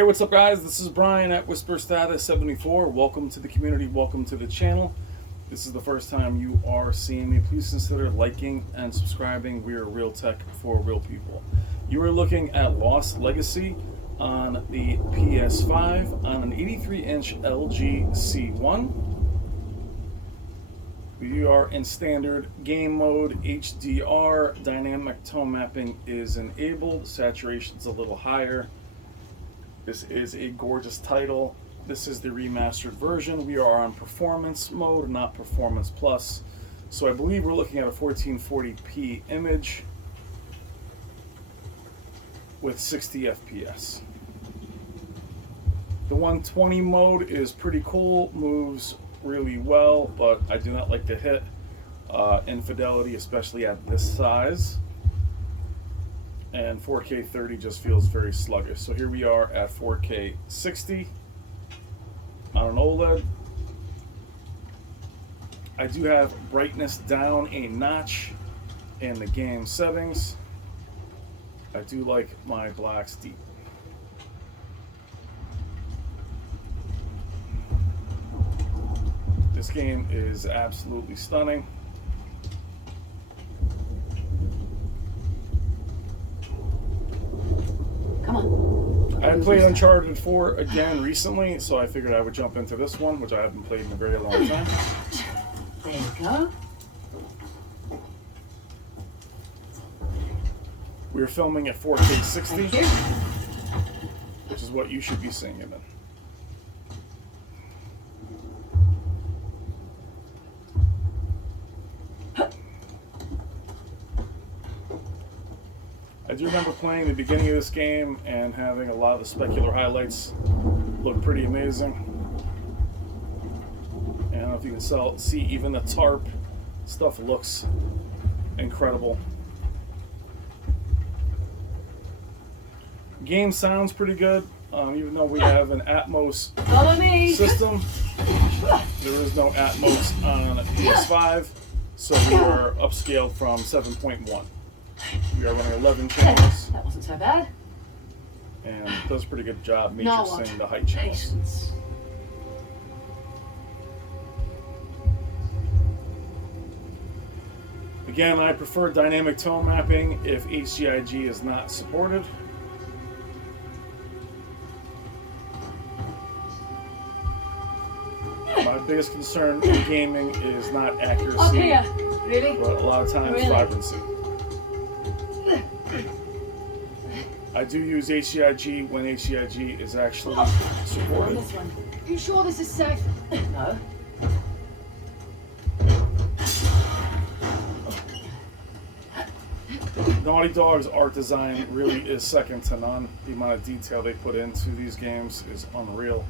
Hey, what's up, guys? This is Brian at Whisper Status 74. Welcome to the community. Welcome to the channel. This is the first time you are seeing me. Please consider liking and subscribing. We are real tech for real people. You are looking at Lost Legacy on the PS5 on an 83-inch LG C1. We are in standard game mode. HDR dynamic tone mapping is enabled. Saturation's a little higher. This is a gorgeous title. This is the remastered version. We are on performance mode, not performance plus. So I believe we're looking at a 1440p image with 60 FPS. The 120 mode is pretty cool, moves really well, but I do not like to hit in fidelity, especially at this size. And 4K 30 just feels very sluggish. So here we are at 4K 60 on an OLED. I do have brightness down a notch in the game settings. I do like my blacks deep. This game is absolutely stunning. Come on. I played Uncharted 4 again recently, so I figured I would jump into this one, which I haven't played in a very long time. There you go. We're filming at 4K 60, which is what you should be seeing it in. I do remember playing the beginning of this game and having a lot of the specular highlights look pretty amazing. And I don't know if you can see even the tarp stuff looks incredible. Game sounds pretty good, even though we have an Atmos system. There is no Atmos on a PS5, so we are upscaled from 7.1. We are running 11 channels. That wasn't so bad. And it does a pretty good job matrixing the height channels. Patience. Again, I prefer dynamic tone mapping if HCIG is not supported. My biggest concern in gaming is not accuracy, Up here. Really? but a lot of times vibrancy. I do use HCIG when HCIG is actually supported. This one. Are you sure this is safe? No. Naughty Dog's art design really is second to none. The amount of detail they put into these games is unreal.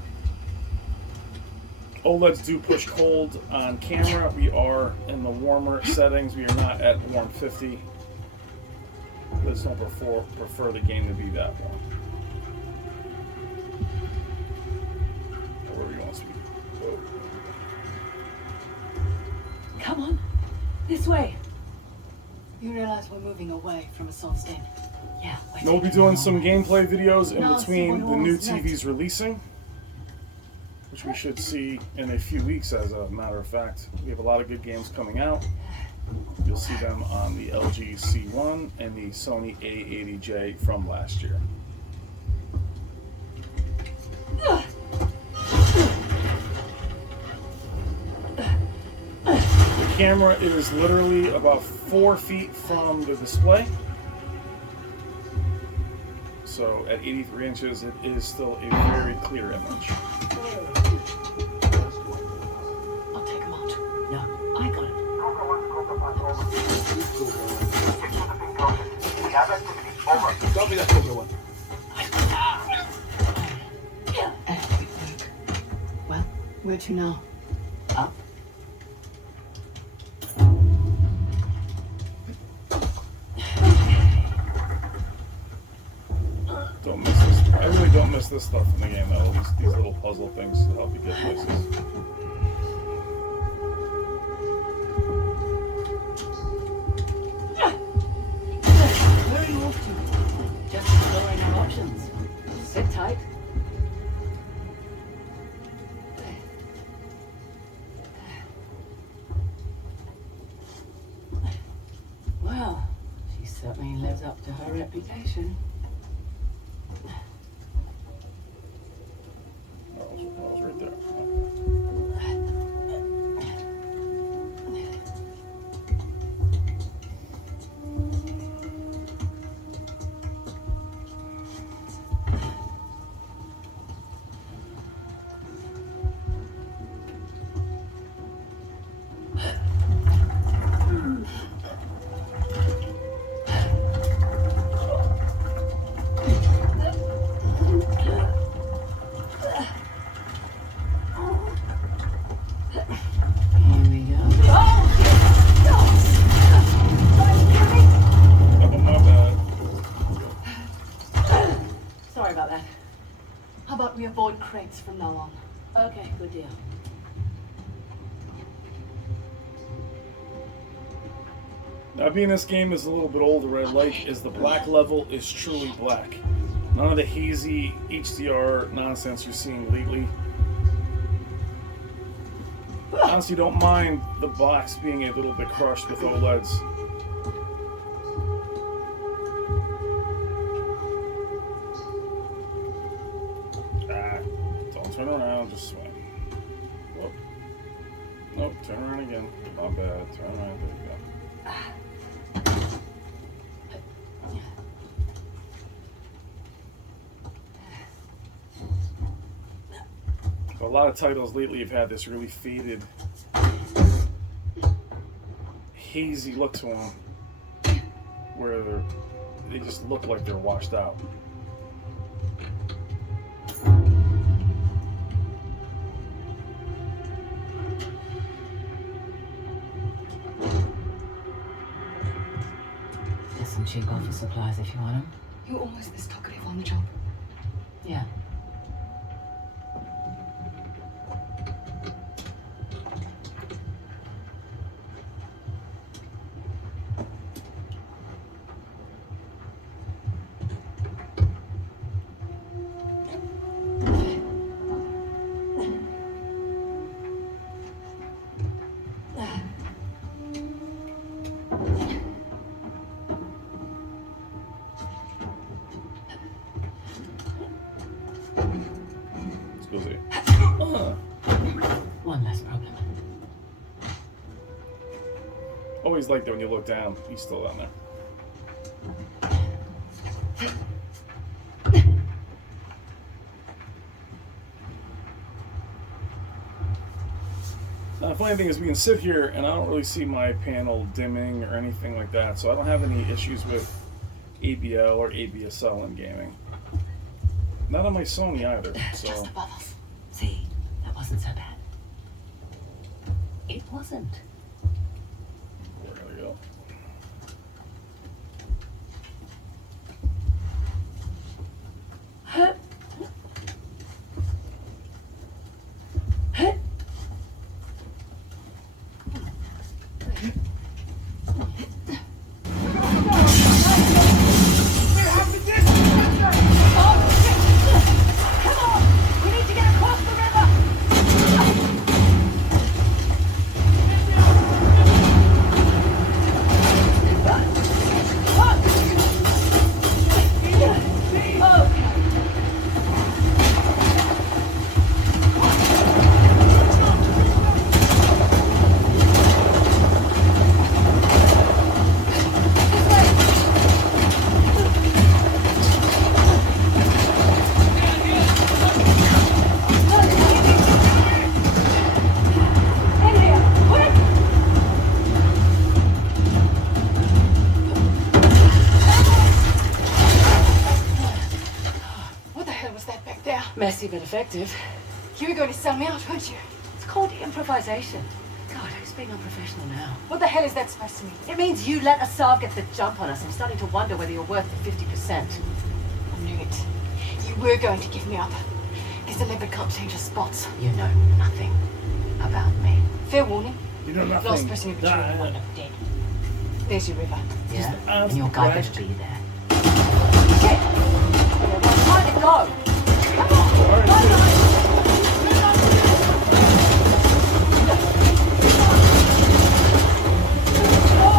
OLEDs do push cold on camera. We are in the warmer settings. We are not at warm 50. I just don't prefer the game to be that warm. Wherever you want to go. Come on. This way. You realize we're moving away from a soft den? Yeah. Now we'll be doing some gameplay videos in between the new TVs releasing, which we should see in a few weeks, as a matter of fact. We have a lot of good games coming out. You'll see them on the LG C1 and the Sony A80J from last year. The camera is literally about 4 feet from the display. So at 83 inches, it is still a very clear image. I'll take him out. No, I got it. Copy that, Cobra One. Well, where to now? Up. Don't miss this. I really don't miss this stuff in the game, though. These little puzzle things to help you get places. Where are you off to? Just exploring our options. Sit tight. reputation. That was right there. We avoid crates from now on. Okay, good deal. Now, being this game is a little bit older, what I like is the black level is truly black. None of the hazy HDR nonsense you're seeing lately. Honestly, don't mind the box being a little bit crushed with OLEDs. Turn around, just swing. Whoop. Nope, turn around again. My bad. Turn around, there you go. A lot of titles lately have had this really faded, hazy look to them, where they just look like they're washed out. Some cheap office supplies if you want them. You're almost this talkative on the job. Yeah. One less problem. Always like that when you look down. He's still down there. Now, the funny thing is we can sit here and I don't really see my panel dimming or anything like that, so I don't have any issues with ABL or ABSL in gaming. Not on my Sony either. So. Just above us. See, that wasn't so bad. It wasn't. We're gonna go. Messy but effective. You were going to sell me out, weren't you? It's called improvisation. God, who's being unprofessional now? What the hell is that supposed to mean? It means you let Assad get the jump on us. I'm starting to wonder whether you're worth the 50%. I knew it. You were going to give me up. Because the leopard can't change his spots. You know nothing about me. Fair warning. You know nothing. Last person who betrayed me wound up dead. There's your river. Yeah? ask And your guy the better be there. Shit! Time to go! Come on!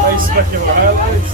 Nice spectacular highlights.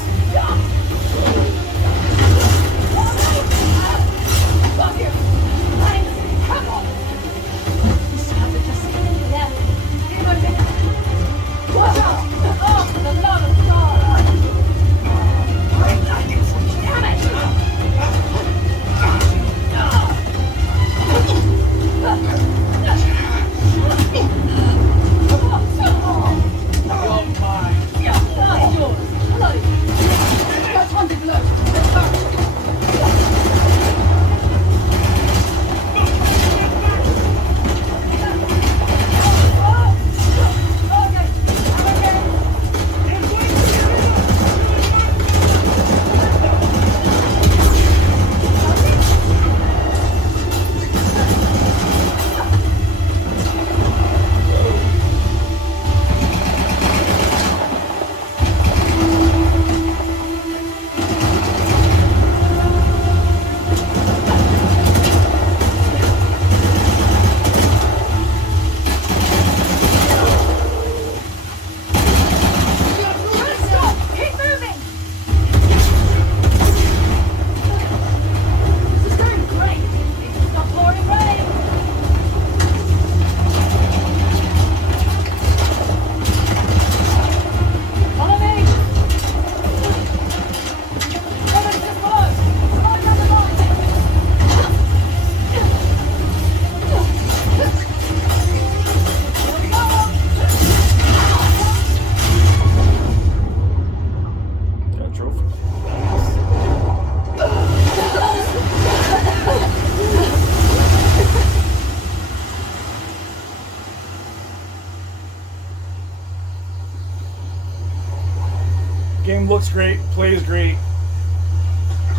Game looks great, plays great.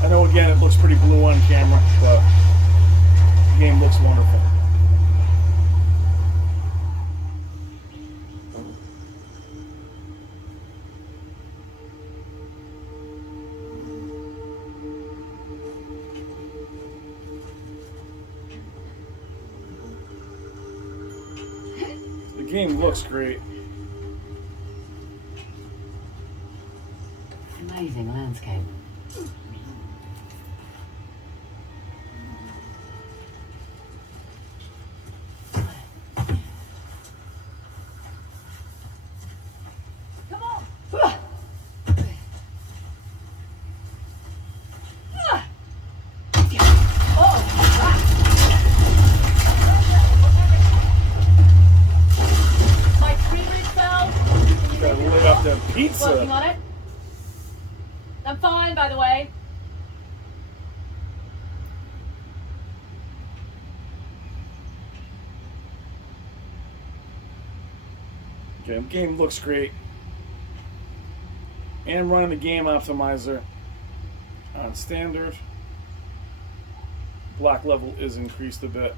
I know again it looks pretty blue on camera, but the game looks wonderful. The game looks great. Amazing landscape. Come on. My tree root fell. Gotta lit up that pizza. Working on it. I'm fine, by the way. Okay, game looks great. And running the game optimizer on standard. Black level is increased a bit.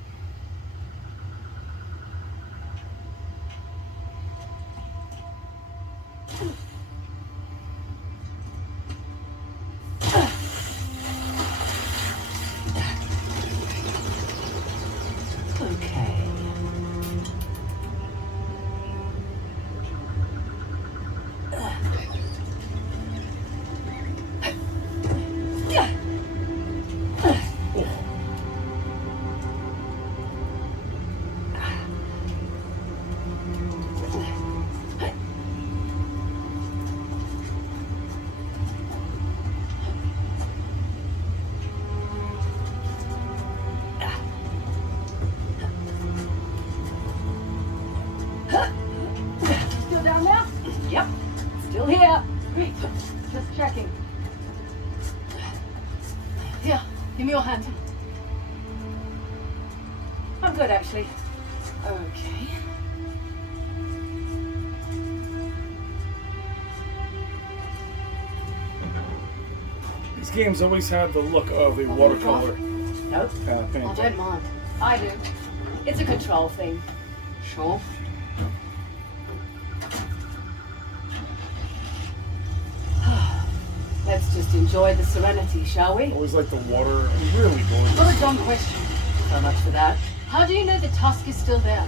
Okay. Still down there? Yep. Still here. Great. Just checking. Here, give me your hand. I'm good, actually. Okay. These games always have the look of a watercolor Nope. kind of I painting. don't mind. I do. It's a control thing. Sure. Let's just enjoy the serenity, shall we? Always like the water. Really What gorgeous. a dumb question. So much for that. How do you know the tusk is still there?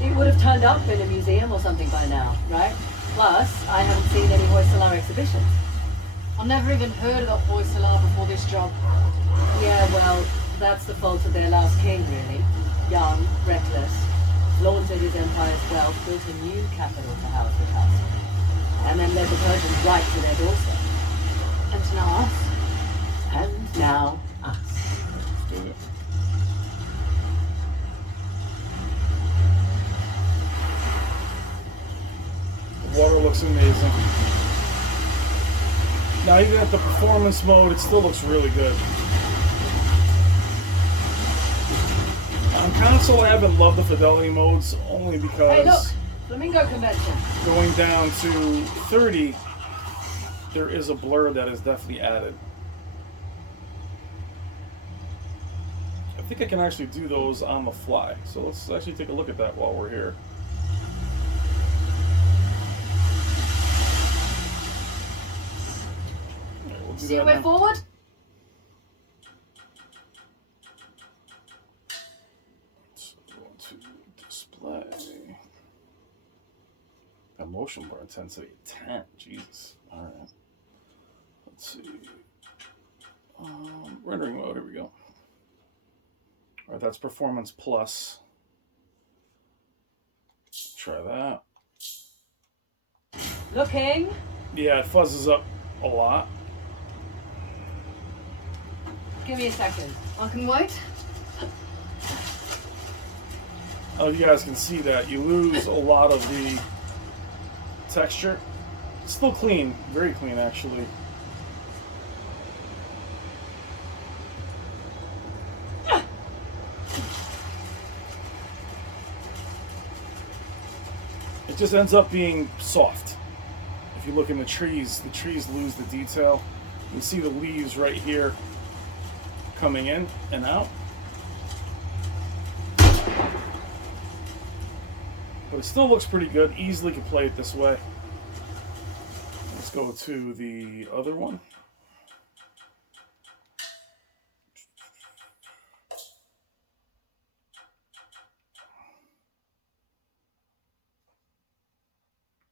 It would have turned up in a museum or something by now, right? Plus, I haven't seen any Hoysalar exhibitions. I've never even heard of the Hoysalar before this job. Yeah, well, that's the fault of their last king, really. Young, reckless, flaunted his empire's wealth, built a new capital to house the tusk, and then led the Persians right to their doorstep. And now us. And now, us. Do it. The water looks amazing. Now even at the performance mode, it still looks really good. On console, I haven't loved the fidelity modes only because Hey, look! Flamingo convention. going down to 30, there is a blur that is definitely added. I think I can actually do those on the fly. So let's actually take a look at that while we're here. All right, we'll do See a that way now. forward? So go to display. That motion blur intensity 10. Jesus. All right. Let's see. Rendering mode. Here we go. All right, that's performance plus. Try that. Looking. Yeah, it fuzzes up a lot. Give me a second. I can wait. I don't know if you guys can see that. You lose a lot of the texture. It's still clean. Very clean, actually. It just ends up being soft, if you look in the trees lose the detail. You can see the leaves right here coming in and out. But it still looks pretty good. Easily could play it this way. Let's go to the other one.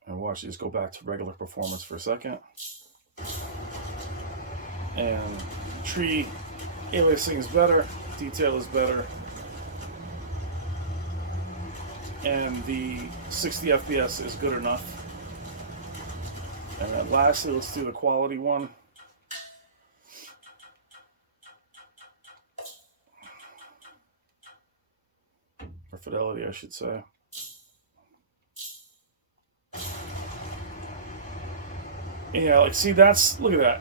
And watch these go back to regular performance for a second. And tree aliasing is better, detail is better. And the 60 FPS is good enough. And then lastly, let's do the quality one. Or fidelity, I should say. Yeah, like, see, that's, look at that.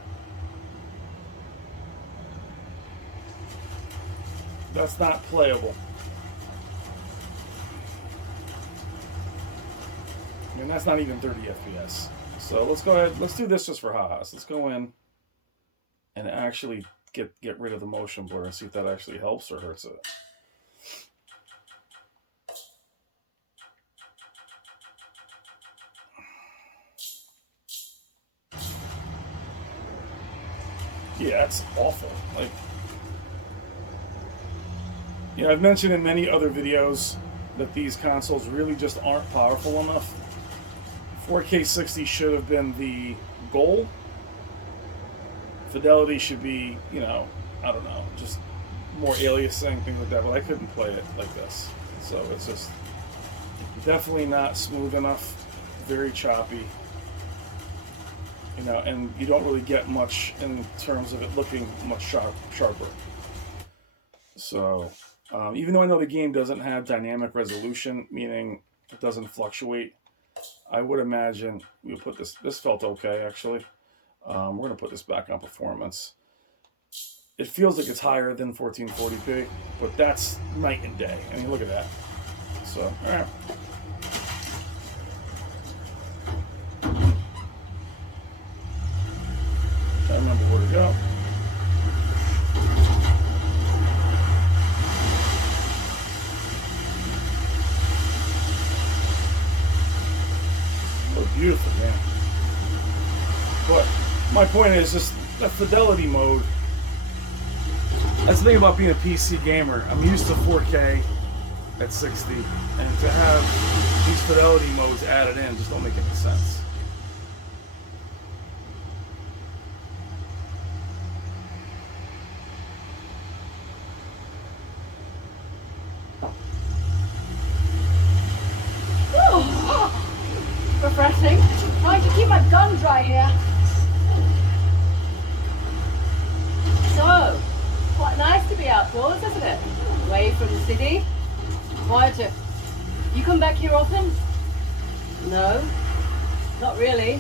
That's not playable. I mean, that's not even 30 FPS. So let's go ahead, let's do this just for ha-has. Let's go in and actually get rid of the motion blur and see if that actually helps or hurts it. Yeah, it's awful. Like, you know, I've mentioned in many other videos that these consoles really just aren't powerful enough. 4K 60 should have been the goal. Fidelity should be, you know, I don't know, just more aliasing, things like that, but I couldn't play it like this. So it's just definitely not smooth enough, very choppy. You know, and you don't really get much in terms of it looking much sharper. So, even though I know the game doesn't have dynamic resolution, meaning it doesn't fluctuate, I would imagine we would put this felt okay, actually. We're going to put this back on performance. It feels like it's higher than 1440p, but that's night and day. I mean, look at that. So, all right. I remember where to go. Oh, beautiful, man. But my point is just that fidelity mode. That's the thing about being a PC gamer. I'm used to 4K at 60, and to have these fidelity modes added in just don't make any sense. Refreshing. Trying to keep my gun dry here. So, quite nice to be outdoors, isn't it? Away from the city. Quieter. You come back here often? No, not really.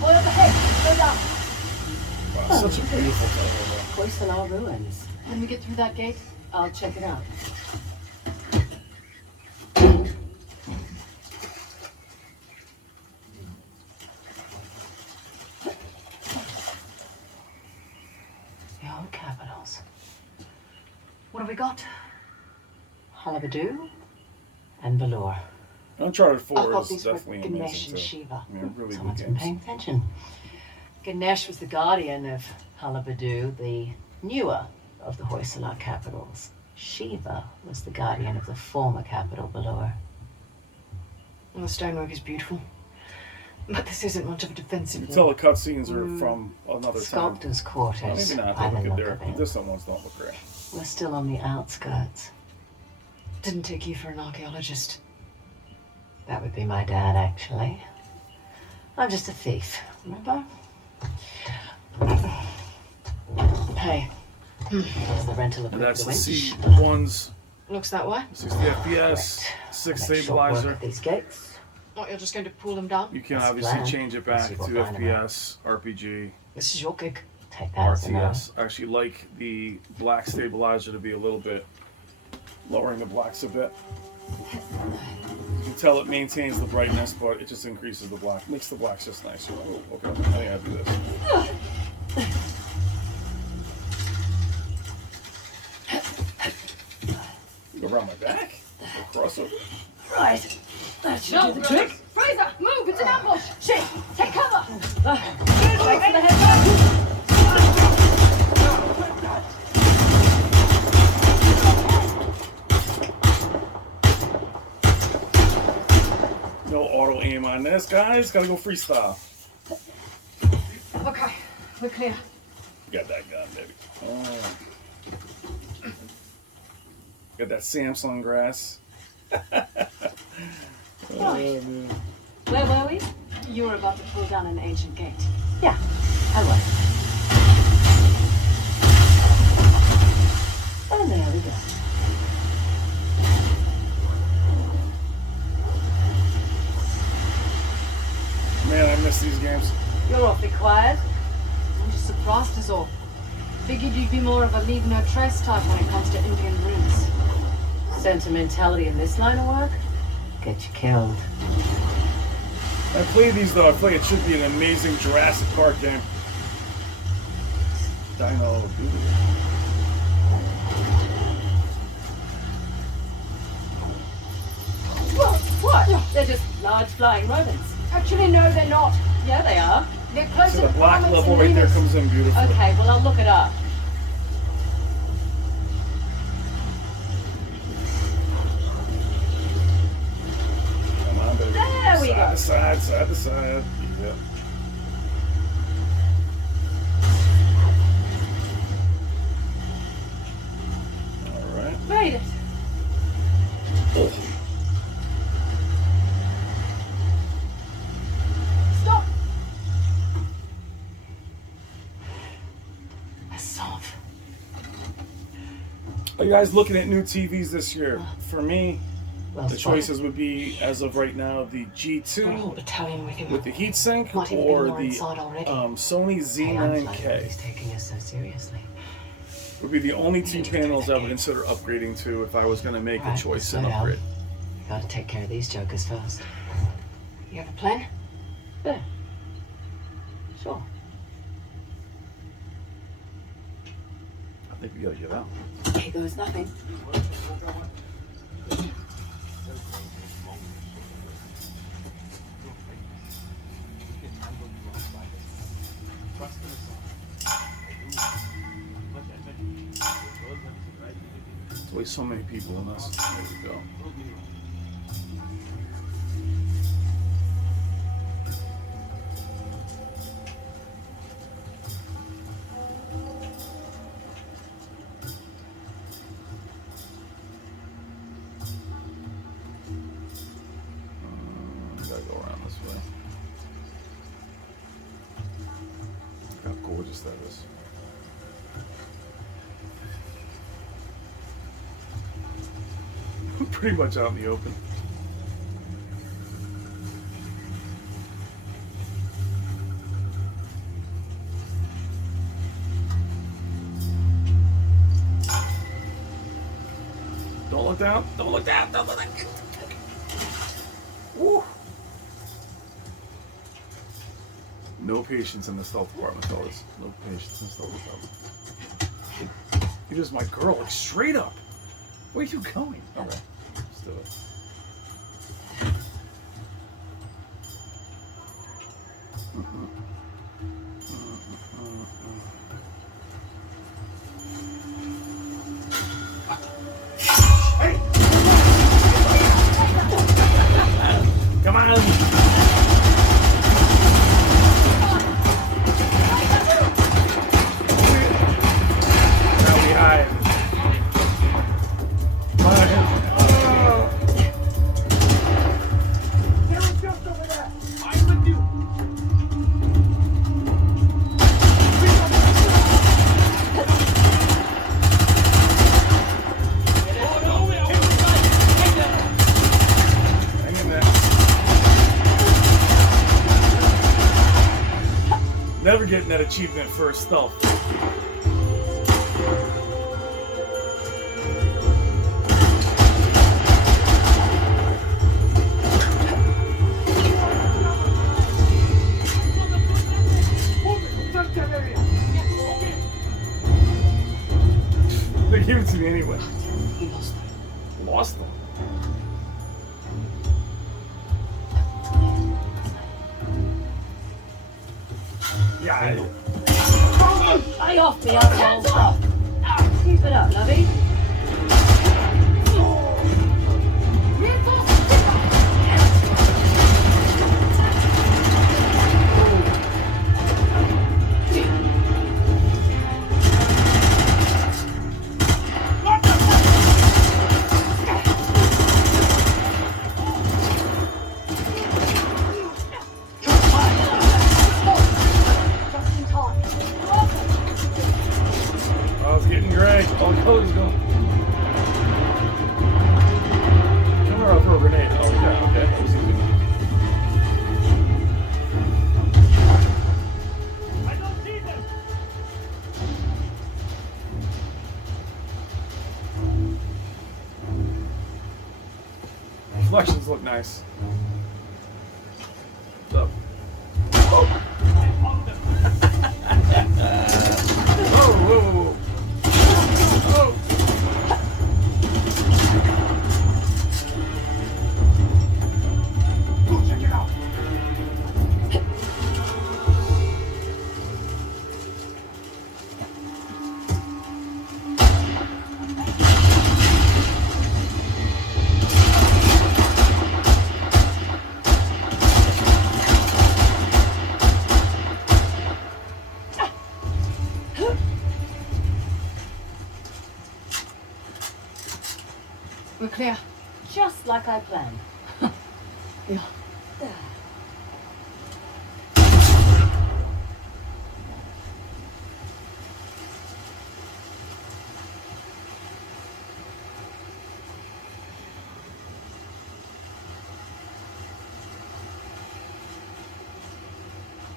Boy overhead. Go down. Wow, such a beautiful photo. Hoysalar ruins. When we get through that gate, I'll check it out. Your capitals. what have we got? Halabadu and Valor. Uncharted 4 I thought is these were definitely Ganesh amazing and too. Shiva. Yeah, really good Someone's been games. paying attention. Ganesh was the guardian of Halabadu, the newer of the Hoysalar capitals. Shiva was the guardian of the former capital, Valor. Well, the stonework is beautiful. But this isn't much of a defensive You can wall. tell the cutscenes are from another time. Sculptor's Well, quarters. maybe not. By They the look look good of there. it. The distant ones don't look great. We're still on the outskirts. Didn't take you for an archaeologist. That would be my dad, actually. I'm just a thief, remember? Hey, there's the rental And of that's the the winch. C1's Looks that way. 60 FPS, 6 Make short work stabilizer. of these gates. What, you're just going to pull them down? You can That's obviously planned. change it back See to what kind of FPS, RPG, This is your gig. Take that as a no. RTS. I actually like the black stabilizer to be a little bit, lowering the blacks a bit. You can can tell it maintains the brightness, but it just increases the black. Makes the blacks just nicer. Oh, okay, I think I do this. Go around my back? Go crossover? Right. That should do the trick. Fraser, move! It's an ambush! Shit! Take cover! Thanks for the heads up! No auto aim on this, guys. Gotta go freestyle. Okay, we're clear. Got that gun, baby. Oh. Got that Samsung grass. Oh, man. Where were we? You were about to pull down an ancient gate. Yeah, I was. And there we go. Man, I miss these games. You're awfully quiet. I'm just surprised is all. Figured you'd be more of a leave no trace type when it comes to Indian ruins. Sentimentality in this line of work? Get you killed. I play these though. I feel like it should be an amazing Jurassic Park game. Dino Duty. What? They're just large flying rodents. Actually, no, they're not. Yeah, they are. They're closer See to the black primates level than right there lemurs. comes in beautiful. Okay, well, I'll look it up. Come on, baby. There we side go. to side, side to side. Yep. All right. Made it. Oh. Stop! Assault. Are you guys looking at new TVs this year? For me, Well the spotted. choices would be, as of right now, the Got a whole G2 battalion with him. with the heatsink Might even be or more the inside already. Sony Z9K. He's taking us so seriously. Would be the only two panels I would consider upgrading to if I was going to make a Right, choice slow and down. upgrade. Gotta take care of these jokers first. You have a plan? Yeah. Sure. I think we got to get out. Here goes nothing. There's always so many people in this. There we go. Gotta go around this way. Look how gorgeous that is. Pretty much out in the open. Don't look down. Don't look down. Don't look down. Woo. No patience in the stealth department, fellas. No patience in the stealth department. You're just my girl, like straight up. Where are you going? All right, let's do it. Hey! Come on! Now we hide. Hang in there. Never getting that achievement for stealth. lost them. Yeah. Lay off me, asshole. Keep it up, lovey. Just in time. Oh, it's getting gray. All the colors going. I remember I'll throw a grenade. Oh, yeah, okay. That was easy. I don't see them. Reflections look nice. What's up? Oh! Whoa, whoa, whoa. Oh! Go check it out. We're clear. Just like I planned. Yeah.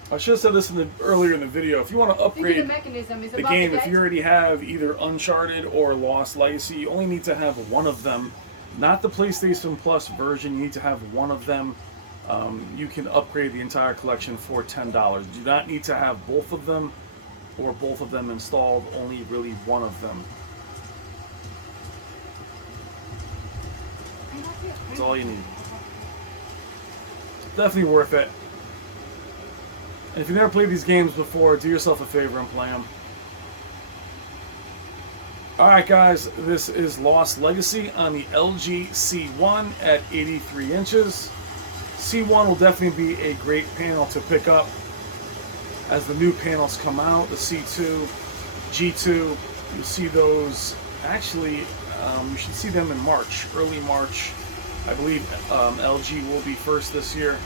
I should have said this earlier in the video. If you want to Thinking the upgrade mechanism is the above game, the if gate. you already have either Uncharted or Lost Legacy, you only need to have one of them. Not the PlayStation Plus version. You need to have one of them. You can upgrade the entire collection for $10. You do not need to have both of them or both of them installed. Only really one of them. That's all you need. Definitely worth it. And if you've never played these games before, do yourself a favor and play them. Alright guys, this is Lost Legacy on the LG C1 at 83 inches. C1 will definitely be a great panel to pick up as the new panels come out. The C2, G2, you'll see those. Actually, you should see them in March, early March. I believe LG will be first this year.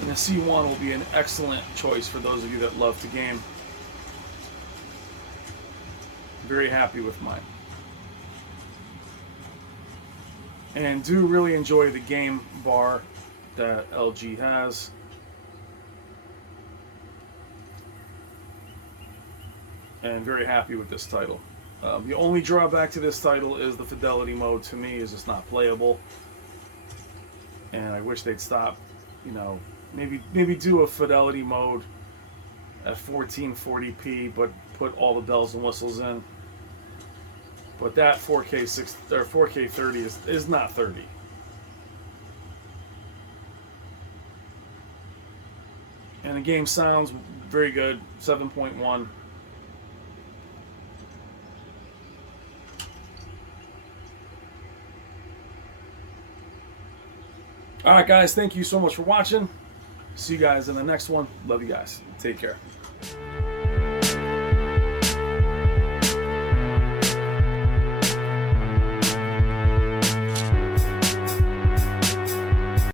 And the C1 will be an excellent choice for those of you that love to game. Very happy with mine. And do really enjoy the game bar that LG has. And very happy with this title. The only drawback to this title is the Fidelity mode, to me, is just not playable. And I wish they'd stop, you know, maybe do a Fidelity mode at 1440p, but put all the bells and whistles in. But that 4K 60 or 4K 30 is not 30. And the game sounds very good, 7.1. Alright guys, thank you so much for watching. See you guys in the next one. Love you guys. Take care.